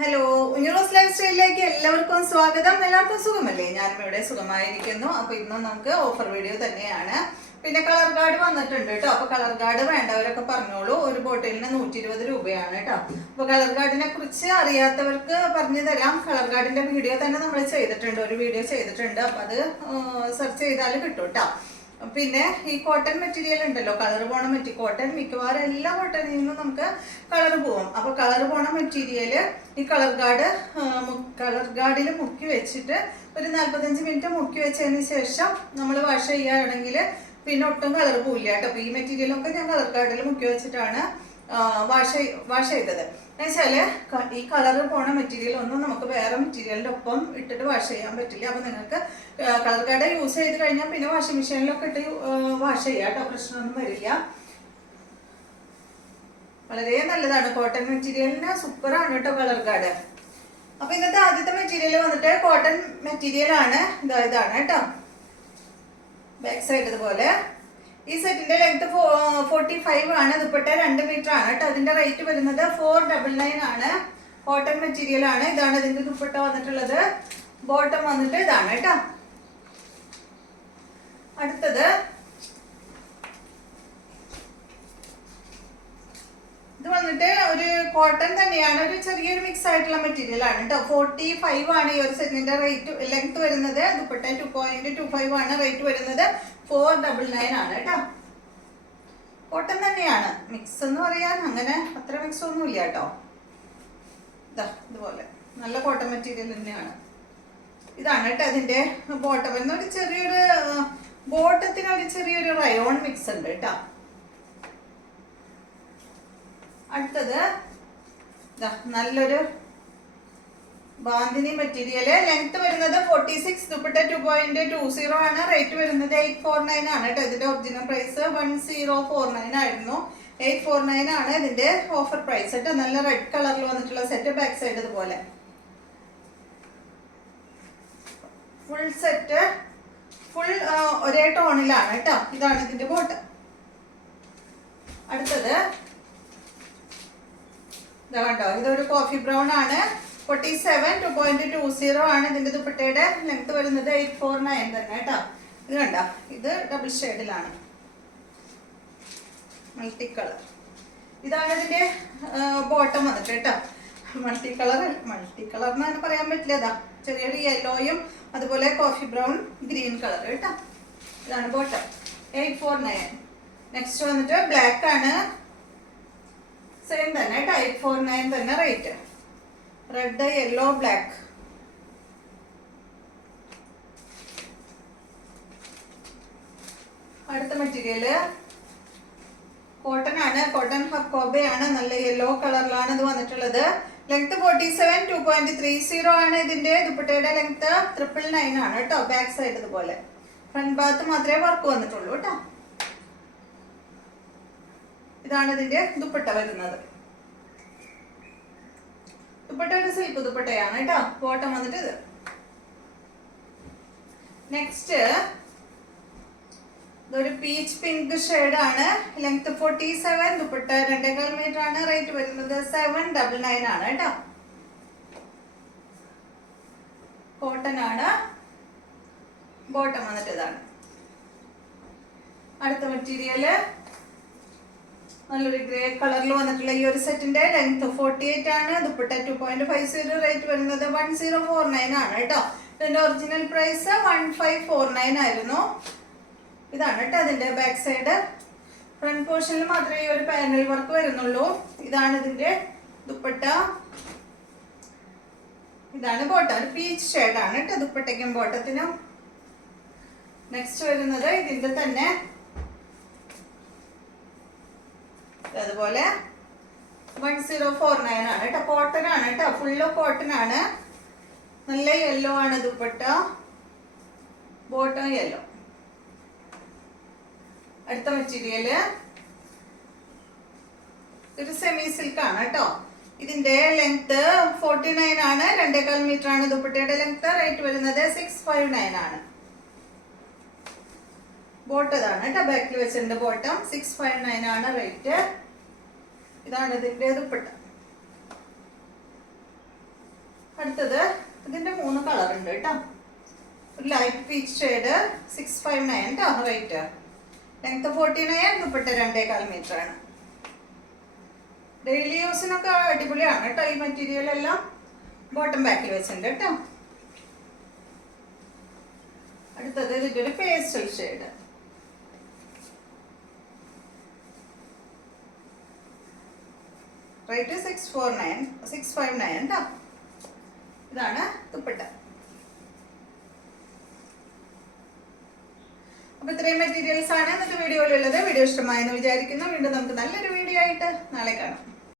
Hello, ഉഞ്ഞുറോസ് life സ്റ്റൈലിലേക്ക് എല്ലാവർക്കും സ്വാഗതം. എല്ലാവർക്കും സുഖമല്ലേ? ഞാനും ഇവിടെ സുഖമായിരിക്കുന്നു. അപ്പൊ ഇന്നും നമുക്ക് ഓഫർ വീഡിയോ തന്നെയാണ്. പിന്നെ കളർ ഗാർഡ് വന്നിട്ടുണ്ട് കേട്ടോ. അപ്പൊ കളർ ഗാർഡ് വേണ്ടവരൊക്കെ പറഞ്ഞോളൂ. ഒരു ബോട്ടിലിന് 120 രൂപയാണ് കേട്ടോ. അപ്പൊ കളർ ഗാർഡിനെ കുറിച്ച് അറിയാത്തവർക്ക് പറഞ്ഞു തരാം. കളർ ഗാർഡിന്റെ വീഡിയോ തന്നെ നമ്മൾ ചെയ്തിട്ടുണ്ട്, ഒരു വീഡിയോ ചെയ്തിട്ടുണ്ട്. അപ്പൊ അത് സെർച്ച് ചെയ്താൽ കിട്ടും കേട്ടോ. പിന്നെ ഈ കോട്ടൺ മെറ്റീരിയൽ ഉണ്ടല്ലോ, കളർ പോണ കോട്ടൺ, മിക്കവാറും എല്ലാ കോട്ടണിൽ നിന്നും നമുക്ക് കളർ പോവും. അപ്പൊ കളർ പോണ മെറ്റീരിയല് ഈ കളർ ഗാർഡിൽ മുക്കി വെച്ചിട്ട് ഒരു 45 മിനിറ്റ് മുക്കി വെച്ചതിന് ശേഷം നമ്മൾ വാഷ് ചെയ്യുകയാണെങ്കിൽ പിന്നെ ഒട്ടും കളർ പോവില്ല കേട്ടോ. അപ്പൊ ഈ മെറ്റീരിയലൊക്കെ ഞാൻ കളർ ഗാർഡിൽ മുക്കി വെച്ചിട്ടാണ് വാഷ് ചെയ്തത്. എന്നുവെച്ചാല് ഈ കളർ പോണ മെറ്റീരിയൽ ഒന്നും നമുക്ക് വേറെ മെറ്റീരിയലിന്റെ ഒപ്പം ഇട്ടിട്ട് വാഷ് ചെയ്യാൻ പറ്റില്ല. അപ്പൊ നിങ്ങൾക്ക് കളർ ഗാർഡ് യൂസ് ചെയ്ത് കഴിഞ്ഞാൽ പിന്നെ വാഷിംഗ് മെഷീനിലൊക്കെ ഇട്ട് വാഷ് ചെയ്യാം കേട്ടോ, പ്രശ്നമൊന്നും വരില്ല. വളരെ നല്ലതാണ്, കോട്ടൺ മെറ്റീരിയലിന് സൂപ്പറാണ് കേട്ടോ കളർ ഗാർഡ്. അപ്പൊ ഇന്നത്തെ ആദ്യത്തെ മെറ്റീരിയൽ വന്നിട്ട് കോട്ടൺ മെറ്റീരിയൽ ആണ്. ഇതാണ് കേട്ടോ, ബാക്ക് സൈഡ് ഇതുപോലെ. ഈ സെറ്റിന്റെ ലെങ്ത് 45 ആണ്. ദുപ്പട്ട 2 മീറ്റർ ആണ് കേട്ടോ. അതിന്റെ റേറ്റ് വരുന്നത് 499 ആണ്. കോട്ടൺ മെറ്റീരിയൽ ആണ്. ഇതാണ് ഇതിന്റെ ദുപ്പട്ട വന്നിട്ടുള്ളത്. ബോട്ടം വന്നിട്ട് ഇതാണ് കേട്ടോ. അടുത്തത് ഇത് വന്നിട്ട് ഒരു കോട്ടൺ തന്നെയാണ്, ഒരു ചെറിയൊരു മിക്സ് ആയിട്ടുള്ള മെറ്റീരിയൽ ആണ് കേട്ടോ. 45 ആണ് ഈ ഒരു സെറ്റിന്റെ റേറ്റ്, ലെങ്ത് വരുന്നത്. ദുപ്പട്ട 2.25 ആണ്. റേറ്റ് വരുന്നത് 499 ആണ് കേട്ടോ. കോട്ടൺ തന്നെയാണ്, മിക്സ് എന്ന് പറയാൻ അങ്ങനെ അത്ര മിക്സ് ഒന്നും ഇല്ല കേട്ടോ. ഇതുപോലെ നല്ല കോട്ടൺ മെറ്റീരിയൽ തന്നെയാണ്. ഇതാണ് കേട്ടോ അതിന്റെ ബോട്ടം. എന്നൊരു ചെറിയൊരു ബോട്ടത്തിന് ഒരു ചെറിയൊരു റയോൺ മിക്സ് ഉണ്ട് കേട്ടോ. അടുത്തത് നല്ലൊരു ബാന്തിനി മെറ്റീരിയൽ, ലെങ്ത് വരുന്നത് 46, ദുപ്പട്ട 2.20 ആണ്. റേറ്റ് വരുന്നത് 849 ആണ് കേട്ടോ. ഇതിന്റെ ഒറിജിനൽ പ്രൈസ് 1049 ആയിരുന്നു. 849 ആണ് ഇതിന്റെ ഓഫർ പ്രൈസ് കേട്ടോ. നല്ല റെഡ് കളറിൽ വന്നിട്ടുള്ള സെറ്റ്. ബാക്ക് സൈഡ് ഇതുപോലെ ഫുൾ സെറ്റ്, ഫുൾ ഒരേ ടോണിലാണ് കേട്ടോ. ഇതാണ് ഇതിന്റെ ബോട്ടം. അടുത്തത് കണ്ടോ, ഇതൊരു കോഫി ബ്രൗൺ ആണ്. 47, 2.20 ആണ് ഇതിന്റെ ദുപ്പട്ടയുടെ ലെങ്ത് വരുന്നത്. 849 തന്നെ കേട്ടോ. ഇത് കണ്ടോ, ഇത് ഡബിൾ ഷെയ്ഡിലാണ്, മൾട്ടി കളർ. ഇതാണ് ഇതിന്റെ ബോട്ടം വന്നിട്ട് കേട്ടോ. മൾട്ടി കളർ എന്ന് പറയാൻ പറ്റില്ല. ചെറിയൊരു യെല്ലോയും അതുപോലെ കോഫി ബ്രൗൺ, ഗ്രീൻ കളർ കേട്ടോ. ഇതാണ് ബോട്ടം. 849. നെക്സ്റ്റ് വന്നിട്ട് ബ്ലാക്ക് ആണ്. സെയിം തന്നെ കേട്ടോ, 849 തന്നെ റേറ്റ്. Red, yellow, black. അടുത്ത മെറ്റീരിയല് കോട്ടൺ ആണ്. കോട്ടൺ ഹക്കോബയാണ്. നല്ല യെല്ലോ കളറിലാണ് ഇത് വന്നിട്ടുള്ളത്. ലെങ്ത് 47, 2.30 ആണ് ഇതിന്റെ. ദുപ്പട്ടയുടെ ലെങ്ത് 999 ആണ് കേട്ടോ. ബാക്ക് സൈഡ് ഇതുപോലെ. ഫ്രണ്ട് ഭാഗത്ത് മാത്രമേ വർക്ക് വന്നിട്ടുള്ളൂ കേട്ടോ. ഇതാണ് ഇതിന്റെ ദുപ്പട്ട വരുന്നത്. ദുപ്പട്ട ഒരു സിൽക്ക് ദുപ്പട്ടയാണ് കേട്ടോ. ബോട്ടം വന്നിട്ട് ഇത്. നെക്സ്റ്റ് ഇതൊരു പീച്ച് പിങ്ക് ഷെയ്ഡ് ആണ്. ലെങ്ത് 47, ദുപ്പട്ട 2.25 മീറ്റർ ആണ്. റേറ്റ് വരുന്നത് 799 ആണ് കേട്ടോ. കോട്ടൺ ആണ്. ബോട്ടം വന്നിട്ട് ഇതാണ്. അടുത്ത മെറ്റീരിയല് നല്ലൊരു ഗ്രേ കളറിൽ വന്നിട്ടുള്ള ഈ ഒരു സെറ്റിന്റെ ലെങ്ത് 48 ആണ്. ദുപ്പട്ട 2.50. റേറ്റ് വരുന്നത് 1049 ആണ് കേട്ടോ. ഇതിന്റെ ഒറിജിനൽ പ്രൈസ് 1549 ആയിരുന്നു. ഇതാണ് കേട്ടോ അതിന്റെ ബാക്ക് സൈഡ്. ഫ്രണ്ട് പോർഷനിൽ മാത്രമേ ഈ ഒരു പാനൽ വർക്ക് വരുന്നുള്ളൂ. ഇതാണ് ഇതിന്റെ ദുപ്പട്ട. ഇതാണ് ബോട്ടം. ഒരു പീച്ച് ഷെയ്ഡാണ് കേട്ടോ ദുപ്പട്ടയ്ക്കും ബോട്ടത്തിനും. നെക്സ്റ്റ് വരുന്നത് ഇതിന്റെ തന്നെ അതുപോലെ 1049 ആണ് കേട്ടോ. കോട്ടൺ ആണ് കേട്ടോ, ഫുള്ള് കോട്ടൺ ആണ്. നല്ല യെല്ലോ ആണ് ദുപ്പട്ട, ബോട്ടം യെല്ലോ. അടുത്ത മെറ്റീരിയല് ഒരു സെമി സിൽക്ക് ആണ് കേട്ടോ. ഇതിന്റെ ലെങ്ത് 49 ആണ്. 2.25 മീറ്റർ ആണ് ദുപ്പട്ടയുടെ ലെങ്ത്. റേറ്റ് വരുന്നത് 659 ആണ്. ബോട്ടം ഇതാണ് കേട്ടോ. ബാക്കിൽ വെച്ചിട്ടുണ്ട് ബോട്ടം. 659 ആണ് റേറ്റ്. ഇതാണ് ഇതിന്റെ ദുപ്പട്ട. അടുത്തത് ഇതിന്റെ 3 കളർ ഉണ്ട് കേട്ടോ. ഒരു ലൈറ്റ് പീച്ച് ഷെയ്ഡ് 659 കേട്ടോ റേറ്റ്. ലെങ്ത് 49, ദുപ്പട്ട 2.25 മീറ്റർ ആണ്. ഡെയിലി യൂസിനൊക്കെ അടിപൊളിയാണ് കേട്ടോ. ഈ മെറ്റീരിയൽ എല്ലാം ബോട്ടം ബാക്കിൽ വെച്ചിട്ടുണ്ട് കേട്ടോ. അടുത്തത് ഇതിന്റെ ഒരു പേസ്റ്റൽ ഷെയ്ഡ്. റേറ്റ് 659 കേട്ടോ. ഇതാണ് ദുപ്പട്ട. അപ്പൊ ഇത്രയും മെറ്റീരിയൽസ് ആണ് ഇന്നത്തെ വീഡിയോയിലുള്ളത്. വീഡിയോ ഇഷ്ടമായെന്ന് വിചാരിക്കുന്നു. വീണ്ടും നമുക്ക് നല്ലൊരു വീഡിയോ ആയിട്ട് നാളെ കാണാം.